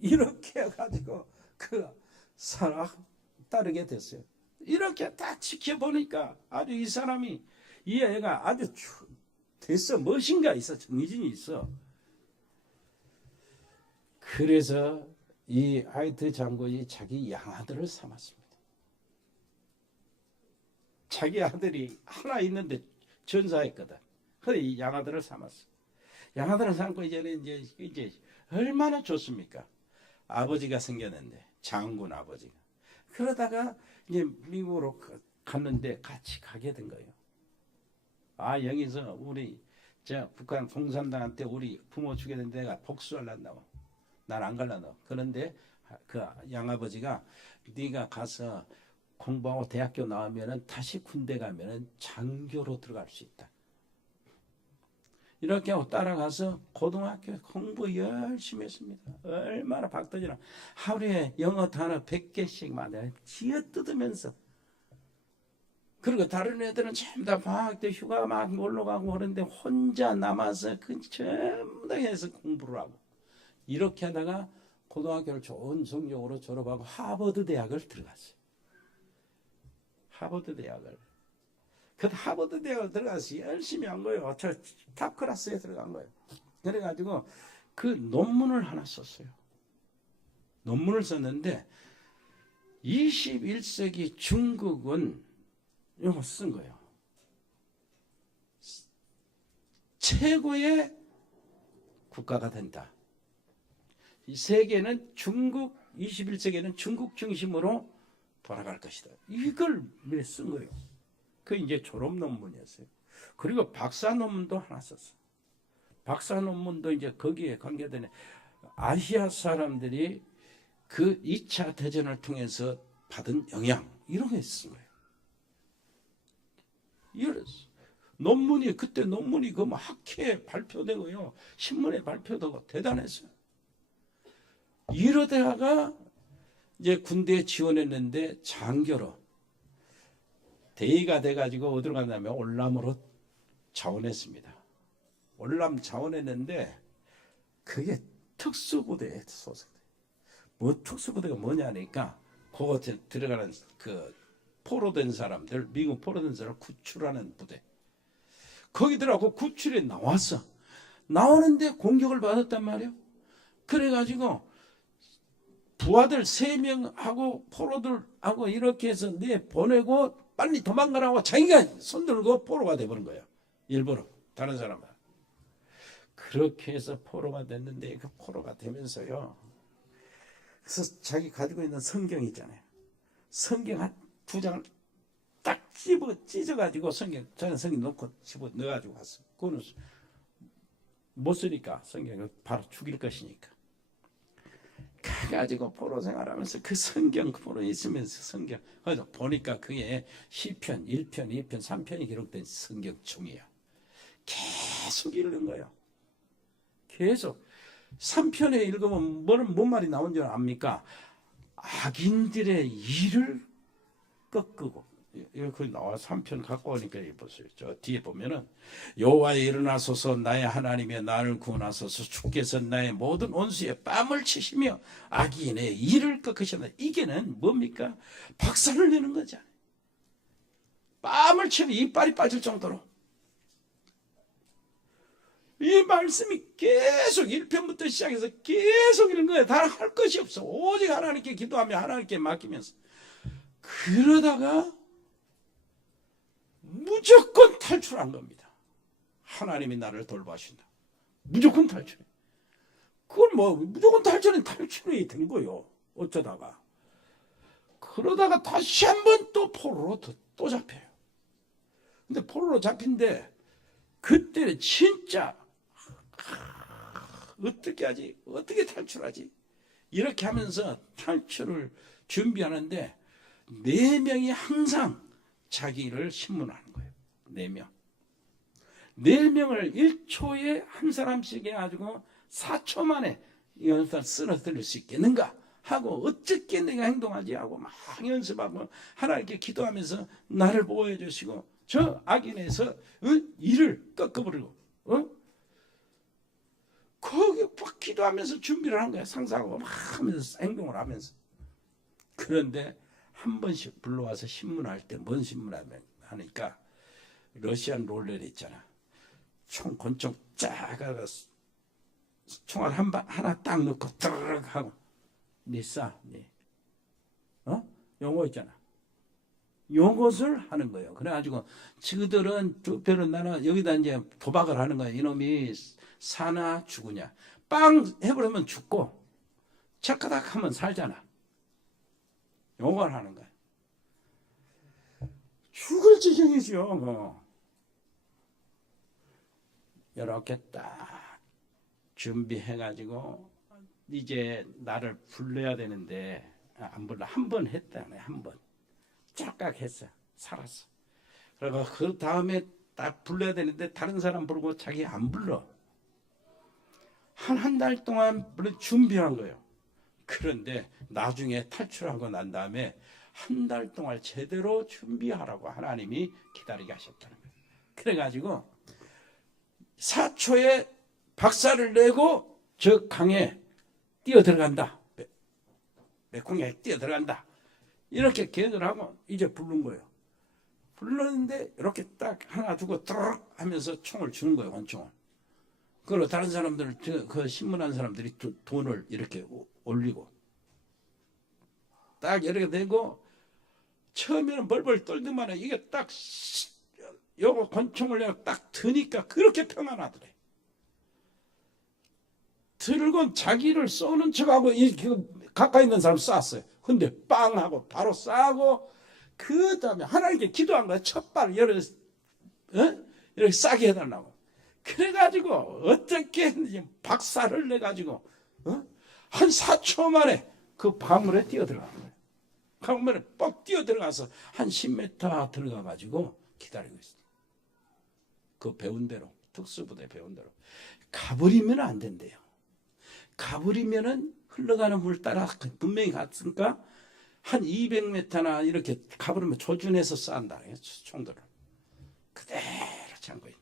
이렇게 해가지고 그 사람 따르게 됐어요. 이렇게 다 지켜보니까 아주 이 사람이 이 애가 아주 됐어. 멋인가 있어. 정의진이 있어. 그래서 이 화이트 장군이 자기 양아들을 삼았습니다. 자기 아들이 하나 있는데 전사했거든. 그래 이 양아들을 삼았어. 양아들을 삼고 이제는 이제 얼마나 좋습니까? 아버지가 생겼는데 장군 아버지가. 그러다가 이제 미국으로 갔는데 같이 가게 된 거예요. 아 여기서 우리 북한 공산당한테 우리 부모 죽였는 데가 복수하려고. 난 안 갈란다. 그런데 그 양아버지가 네가 가서 공부하고 대학교 나오면은 다시 군대 가면은 장교로 들어갈 수 있다. 이렇게 하고 따라가서 고등학교 공부 열심히 했습니다. 얼마나 박터지나 하루에 영어 단어 100개씩 만들어 지어 뜯으면서. 그리고 다른 애들은 전부 다 방학 때 휴가 막 놀러 가고 그러는데 혼자 남아서 그 전부 다 해서 공부를 하고. 이렇게 하다가 고등학교를 좋은 성적으로 졸업하고 하버드 대학을 들어갔어요. 하버드 대학을. 그 하버드 대학을 들어가서 열심히 한 거예요. 저 탑 클래스에 들어간 거예요. 그래가지고 그 논문을 하나 썼어요. 논문을 썼는데 21세기 중국은 이거 쓴 거예요. 최고의 국가가 된다. 이 세계는 중국, 21세기에는 중국 중심으로 돌아갈 것이다. 이걸 미리 쓴 거예요. 그 이제 졸업 논문이었어요. 그리고 박사 논문도 하나 썼어요. 박사 논문도 이제 거기에 관계되는 아시아 사람들이 그 2차 대전을 통해서 받은 영향, 이런 게 쓴 거예요. 이랬어. 논문이, 그때 논문이 그 학회에 발표되고요. 신문에 발표되고 대단했어요. 이러다가 이제 군대에 지원했는데 장교로 대위가 돼가지고 어디로 갔냐면 월남으로 자원했습니다. 월남 자원했는데 그게 특수부대에 소속돼. 뭐 특수부대가 뭐냐니까 그거 들어가는 그 포로된 사람들, 미국 포로된 사람을 구출하는 부대. 거기들하고 구출에 나왔어. 나오는데 공격을 받았단 말이에요. 그래가지고 부하들 3명하고 포로들하고 이렇게 해서 내보내고 빨리 도망가라고 자기가 손들고 포로가 돼버린 거예요. 일부러 다른 사람은. 그렇게 해서 포로가 됐는데 그 포로가 되면서요. 그래서 자기 가지고 있는 성경 있잖아요. 성경 한 2장을 딱 찢어가지고 저는 성경 넣고 집어 넣어가지고 갔어. 그거는 못 쓰니까 성경을 바로 죽일 것이니까. 가가지고 포로 생활하면서 그 성경 포로 있으면서 성경 그래서 보니까 그게 시편 1편, 2편, 3편이 기록된 성경충이야. 계속 읽는 거예요. 계속 3편에 읽으면 뭔 말이 나온 줄 압니까? 악인들의 일을 꺾고 여기 나와 3편 갖고 오니까 보세요. 저 뒤에 보면은 여호와여 일어나소서 나의 하나님여 나를 구원하소서 주께서 나의 모든 원수의 뺨을 치시며 악인의 일을 꺾으셨다. 이게는 뭡니까? 박살을 내는 거잖아요. 뺨을 치면 이빨이 빠질 정도로 이 말씀이 계속 1편부터 시작해서 계속 읽는 거예요. 다른 할 것이 없어. 오직 하나님께 기도하며 하나님께 맡기면서 그러다가 무조건 탈출한 겁니다. 하나님이 나를 돌봐주신다. 무조건 탈출해. 그걸 뭐 무조건 탈출이 된 거예요. 어쩌다가. 그러다가 다시 한번 또 포로로 또 잡혀요. 근데 포로로 잡힌데 그때는 진짜 어떻게 하지? 어떻게 탈출하지? 이렇게 하면서 탈출을 준비하는데 4명이 항상 자기를 신문하는 거예요. 4명. 4명을 1초에 한 사람씩 해가지고 4초 만에 이것을 쓰러뜨릴 수 있겠는가 하고 어떻게 내가 행동하지 하고 막 연습하고 하나님께 기도하면서 나를 보호해 주시고 저 악인에서 이를 꺾어버리고 거기 막 기도하면서 준비를 한 거야. 상상하고 막 하면서 행동을 하면서. 그런데 한 번씩 불러와서 신문할 때 뭔 신문하면 하니까 러시안 롤렛 있잖아. 총 권총 쫙 하고 총알 하나 딱 넣고 드르륵 하고 니 쏴. 니. 요거 있잖아. 요것을 하는 거예요. 그래가지고 지그들은 두 편은 나는 여기다 이제 도박을 하는 거야. 이놈이 사나 죽으냐. 빵 해버리면 죽고 착가닥 하면 살잖아. 요걸 하는 거야. 죽을 지경이죠. 이렇게 딱 준비해가지고 이제 나를 불러야 되는데 안 불러. 한 번 했다네. 한 번. 쫙깍 했어. 살았어. 그리고 그 다음에 딱 불러야 되는데 다른 사람 부르고 자기 안 불러. 한 달 동안 준비한 거예요. 그런데 나중에 탈출하고 난 다음에 한 달 동안 제대로 준비하라고 하나님이 기다리게 하셨다는 거예요. 그래가지고 4초에 박살을 내고 저 강에 뛰어 들어간다. 백공에 뛰어 들어간다. 이렇게 계획을 하고 이제 부른 거예요. 불렀는데 이렇게 딱 하나 두고 뚜룩 하면서 총을 주는 거예요. 권총을. 그리고 다른 사람들, 그 신문한 사람들이 돈을 이렇게 올리고 딱 이렇게 되고 처음에는 벌벌 떨더만 이게 딱 요거 권총을 내가 딱 드니까 그렇게 평안하더래. 들고 자기를 쏘는 척하고 가까이 있는 사람 쐈어요. 근데 빵 하고 바로 쏴고 그 다음에 하나님께 기도한 거야. 첫발 이렇게 싸게 해달라고. 그래가지고 어떻게 했는지 박살을 내가지고 한 4초 만에 그 방물에 뛰어들어간 거예요. 방물에 뻑 뛰어들어가서 한 10m 들어가가지고 기다리고 있어요. 그 배운 대로, 특수부대 배운 대로. 가버리면 안 된대요. 가버리면은 흘러가는 물 따라 분명히 갔으니까 한 200m나 이렇게 가버리면 조준해서 싼다. 총들을. 그대로 잠고 있는.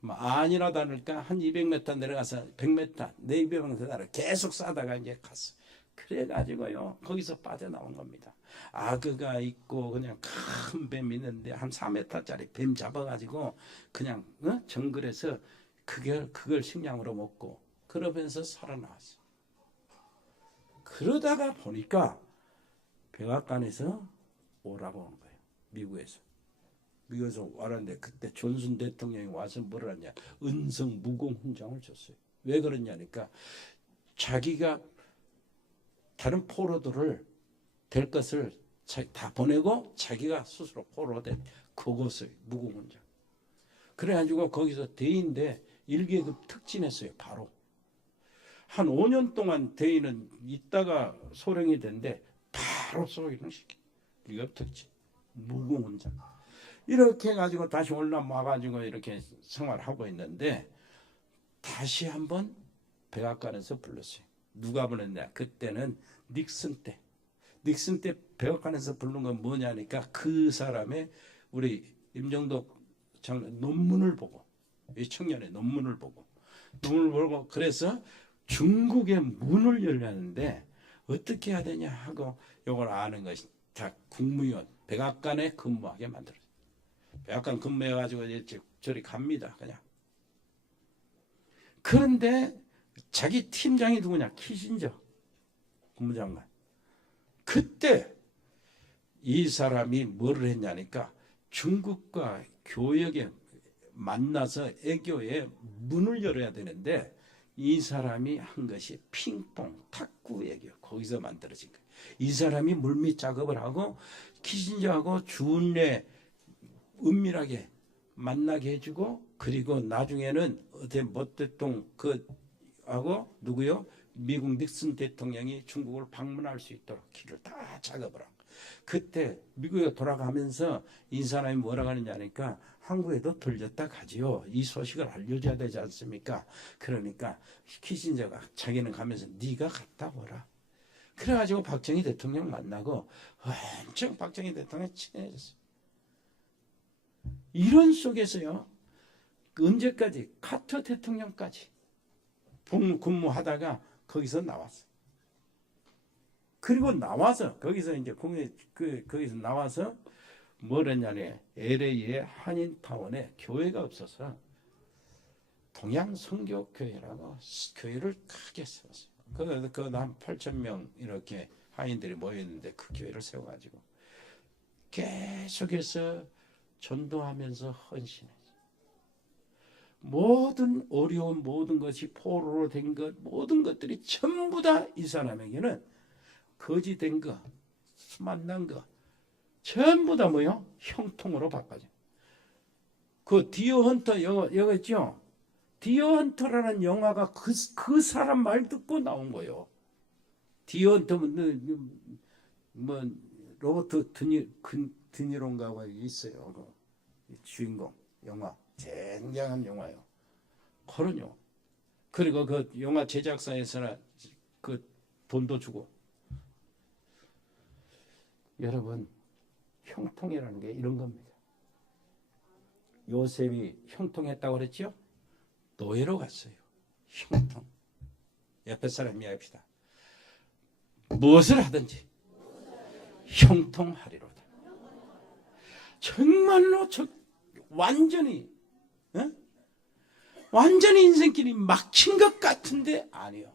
뭐 아니라도 않을까 한 200m 내려가서 100m, 200m 계속 쏴다가 이제 갔어. 그래가지고요 거기서 빠져나온 겁니다. 악어가 있고 그냥 큰 뱀이 있는데 한 4m짜리 뱀 잡아가지고 그냥 정글에서 그걸 식량으로 먹고 그러면서 살아나왔어. 그러다가 보니까 백악관에서 오라고 한 거예요. 미국에서 왔는데 그때 존슨 대통령이 와서 뭐라 하냐, 은성 무공 훈장을 줬어요. 왜 그러냐니까 자기가 다른 포로들을 될 것을 다 보내고 자기가 스스로 포로가 된 그것을 무공 훈장. 그래가지고 거기서 대인대 1계급 특진했어요. 바로 한 5년 동안 대인은 있다가 소령이 된데 바로 소령을 시켜. 1계급 특진 무공 훈장. 이렇게 해가지고 다시 올라와가지고 이렇게 생활하고 있는데 다시 한번 백악관에서 불렀어요. 누가 불렀냐? 그때는 닉슨 때 백악관에서 부른 건 뭐냐니까 그 사람의 우리 임정덕 장관 논문을 보고, 이 청년의 논문을 보고 그래서 중국의 문을 열려는데 어떻게 해야 되냐 하고 이걸 아는 것이 다 국무위원 백악관에 근무하게 만들었어요. 백악관 근무해가지고 이제 저리 갑니다. 그냥. 그런데 자기 팀장이 누구냐? 키신저 국무장관. 그때 이 사람이 뭐를 했냐니까 중국과 교역에 만나서 애교에 문을 열어야 되는데 이 사람이 한 것이 핑퐁 탁구 애교. 거기서 만들어진 거예요. 이 사람이 물밑 작업을 하고 키신저하고 주운례 은밀하게 만나게 해주고 그리고 나중에는 어제 뭐 대통령 하고 누구요? 미국 닉슨 대통령이 중국을 방문할 수 있도록 길을 다 작업을 한 거예요. 그때 미국에 돌아가면서 이 사람이 뭐라고 하느냐 하니까 한국에도 들렸다 가지요. 이 소식을 알려줘야 되지 않습니까? 그러니까 키신저가 자기는 가면서 네가 갔다 오라. 그래가지고 박정희 대통령 만나고 엄청 박정희 대통령이 친해졌어요. 이런 속에서요. 언제까지? 카터 대통령까지 근무하다가 거기서 나왔어. 그리고 나와서 거기서 이제 거기서 나와서 뭘 했냐니 LA의 한인타운에 교회가 없어서 동양선교교회라고 교회를 크게 세웠어요. 한 8,000명 이렇게 한인들이 모였는데 그 교회를 세워가지고 계속해서 전도하면서 헌신했어요. 모든 어려운 모든 것이 포로로 된 것 모든 것들이 전부 다 이 사람에게는 거지된 거 만난 거 전부 다 뭐요? 형통으로 바꿔져. 그 디어 헌터 영화 있죠? 디어 헌터라는 영화가 그 사람 말 듣고 나온 거예요. 디어 헌터는 뭐 로버트 드니로인가 있어요. 그 주인공 영화 굉장한 영화예요. 그런 영화. 그리고 그 영화 제작사에서는 그 돈도 주고. 여러분 형통이라는 게 이런 겁니다. 요셉이 형통했다고 그랬죠? 노예로 갔어요. 형통. 옆에 사람 이야기합시다. 무엇을 하든지 형통하리로다. 정말로 완전히 완전히 인생길이 막힌 것 같은데 아니요.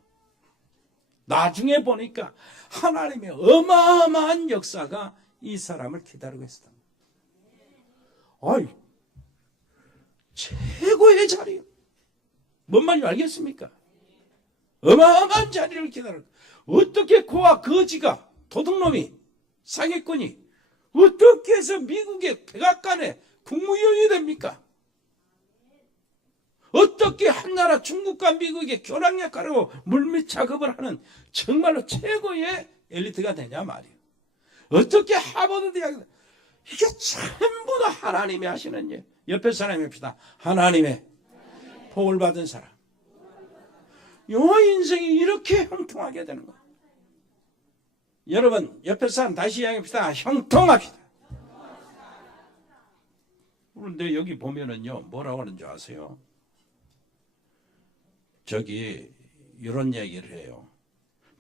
나중에 보니까 하나님의 어마어마한 역사가 이 사람을 기다리고 있었다. 아이, 최고의 자리요. 뭔 말인지 알겠습니까? 어마어마한 자리를 기다려. 어떻게 그와 거지가, 도둑놈이, 사기꾼이 어떻게 해서 미국의 백악관에 국무위원이 됩니까? 어떻게 한나라 중국과 미국의 교량 역할로 물밑 작업을 하는 정말로 최고의 엘리트가 되냐 말이에요. 어떻게 하버드 대학에, 이게 전부 다 하나님이 하시는 일. 옆에 사람이 합시다. 하나님의 복을 받은 사람. 요 인생이 이렇게 형통하게 되는 거예요. 여러분, 옆에 사람 다시 이야기합시다. 형통합시다. 그런데 여기 보면은요, 뭐라고 하는 줄 아세요? 저기 이런 얘기를 해요.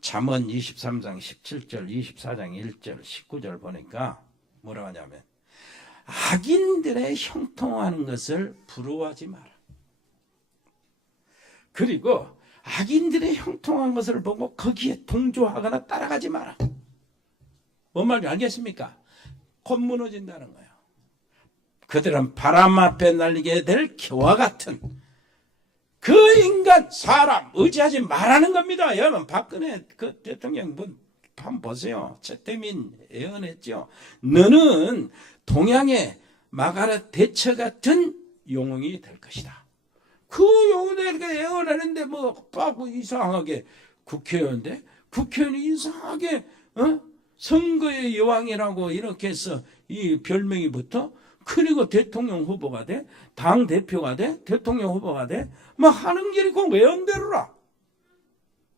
잠언 23장 17절, 24장 1절, 19절 보니까 뭐라고 하냐면 악인들의 형통하는 것을 부러워하지 마라. 그리고 악인들의 형통한 것을 보고 거기에 동조하거나 따라가지 마라. 뭔 말인지 알겠습니까? 곧 무너진다는 거예요. 그들은 바람 앞에 날리게 될 겨와 같은 그 인간, 사람 의지하지 말라는 겁니다. 여러분, 박근혜 그 대통령 한번 보세요. 최태민 예언했죠. 너는 동양의 마가렛 대처 같은 영웅이 될 것이다. 그 영웅들에게 예언하는데 뭐 이상하게 국회의원이 이상하게 선거의 여왕이라고 이렇게 해서 이 별명이 붙어. 그리고 대통령 후보가 돼, 당 대표가 돼, 대통령 후보가 돼, 뭐 하는 길이 꼭 외연대로라.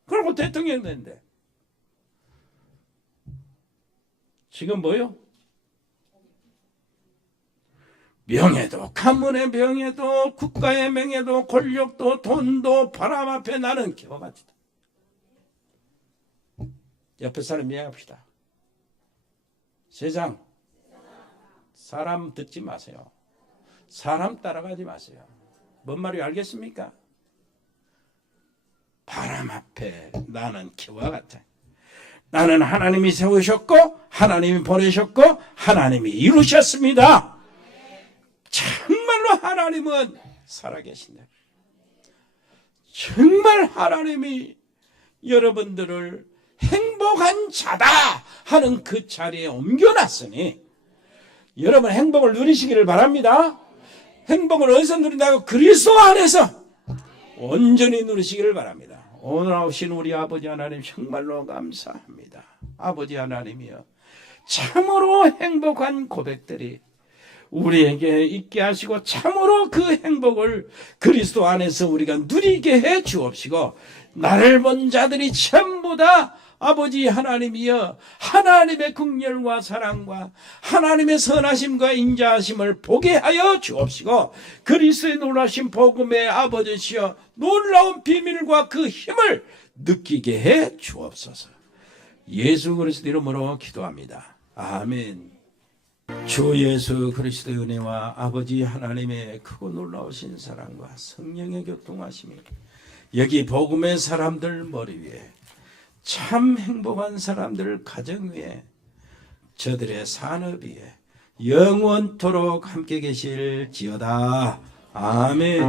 그리고 대통령 된대. 지금 뭐요? 명예도, 가문의 명예도, 국가의 명예도, 권력도, 돈도 바람 앞에 나는 겨같이다. 옆에 사람 이야기합시다. 세상 사람 듣지 마세요. 사람 따라가지 마세요. 뭔 말인지 알겠습니까? 바람 앞에 나는 겨와 같아. 나는 하나님이 세우셨고 하나님이 보내셨고 하나님이 이루셨습니다. 정말로 하나님은 살아계신다. 정말 하나님이 여러분들을 행복한 자다 하는 그 자리에 옮겨놨으니 여러분 행복을 누리시기를 바랍니다. 행복을 어디서 누린다고? 그리스도 안에서 온전히 누리시기를 바랍니다. 오늘 오신 우리 아버지 하나님 정말로 감사합니다. 아버지 하나님이여, 참으로 행복한 고백들이 우리에게 있게 하시고 참으로 그 행복을 그리스도 안에서 우리가 누리게 해 주옵시고, 나를 본 자들이 전부 다 아버지 하나님이여 하나님의 긍휼과 사랑과 하나님의 선하심과 인자하심을 보게 하여 주옵시고, 그리스도의 놀라신 복음의 아버지시여 놀라운 비밀과 그 힘을 느끼게 해 주옵소서. 예수 그리스도 이름으로 기도합니다. 아멘. 주 예수 그리스도의 은혜와 아버지 하나님의 크고 놀라우신 사랑과 성령의 교통하심이 여기 복음의 사람들 머리 위에, 참 행복한 사람들 가정 위에, 저들의 산업 위에 영원토록 함께 계실지어다. 아멘.